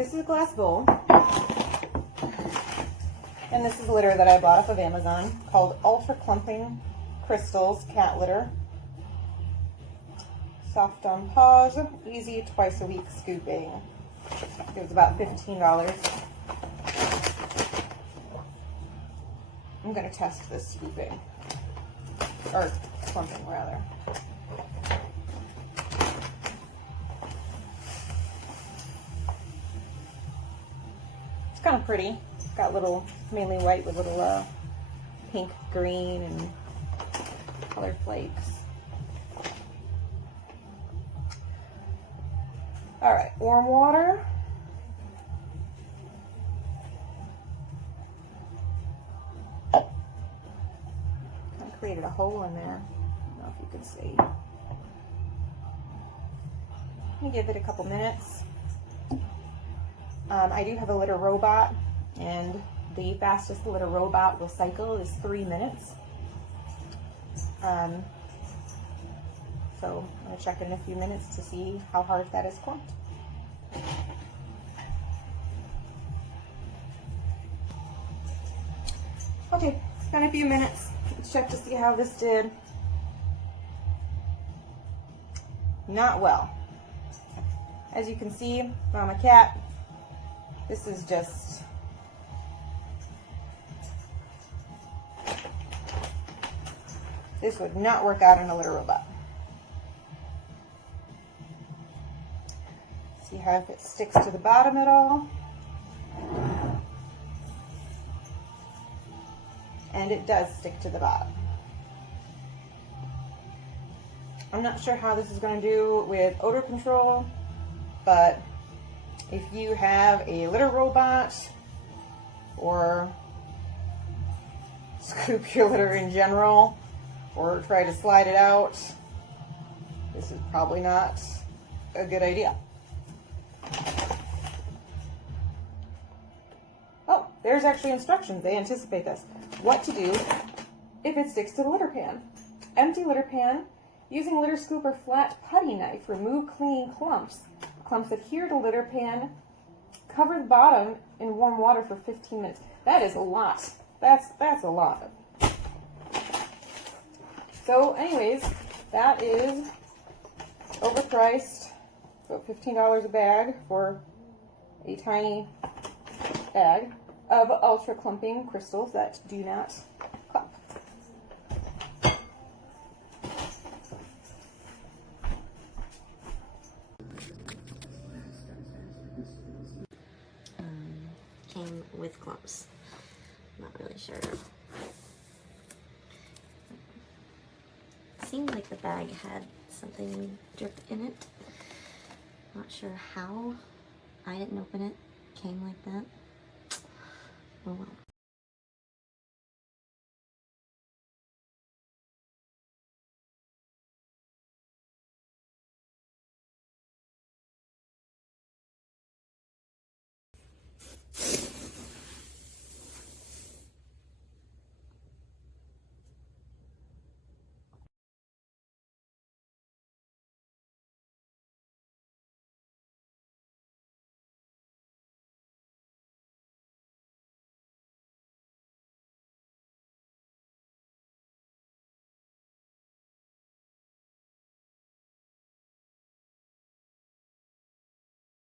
this is a glass bowl. And this is litter that I bought off of Amazon called Ultra Clumping Crystals Cat Litter. Soft on Paws, easy twice a week scooping. It was about $15. I'm gonna test this scooping, or clumping rather. It's kind of pretty. It's got little, mainly white with little pink, green, and colored flakes. All right, warm water. Kind of created a hole in there. I don't know if you can see. Let me give it a couple minutes. I do have a litter robot, and the fastest the litter robot will cycle is 3 minutes. So I'm going to check in a few minutes to see how hard that is clumped. Okay, it's been a few minutes. Let's check to see how this did. Not well. As you can see, if I'm a cat, this is just this would not work out in a litter robot. See how if it sticks to the bottom at all. And it does stick to the bottom. I'm not sure how this is going to do with odor control, but if you have a litter robot or scoop your litter in general or try to slide it out, this is probably not a good idea. Oh, there's actually instructions. They anticipate this. What to do if it sticks to the litter pan. Empty litter pan. Using a litter scoop or flat putty knife, remove clinging clumps. Clumps adhere to litter pan. Cover the bottom in warm water for 15 minutes. That is a lot. That's a lot. So anyways, that is overpriced. So $15 a bag for a tiny bag of ultra clumping crystals that do not clump. Came with clumps. Not really sure. Seemed like the bag had something dripped in it. Not sure how. I didn't open it. Came like that. Oh well.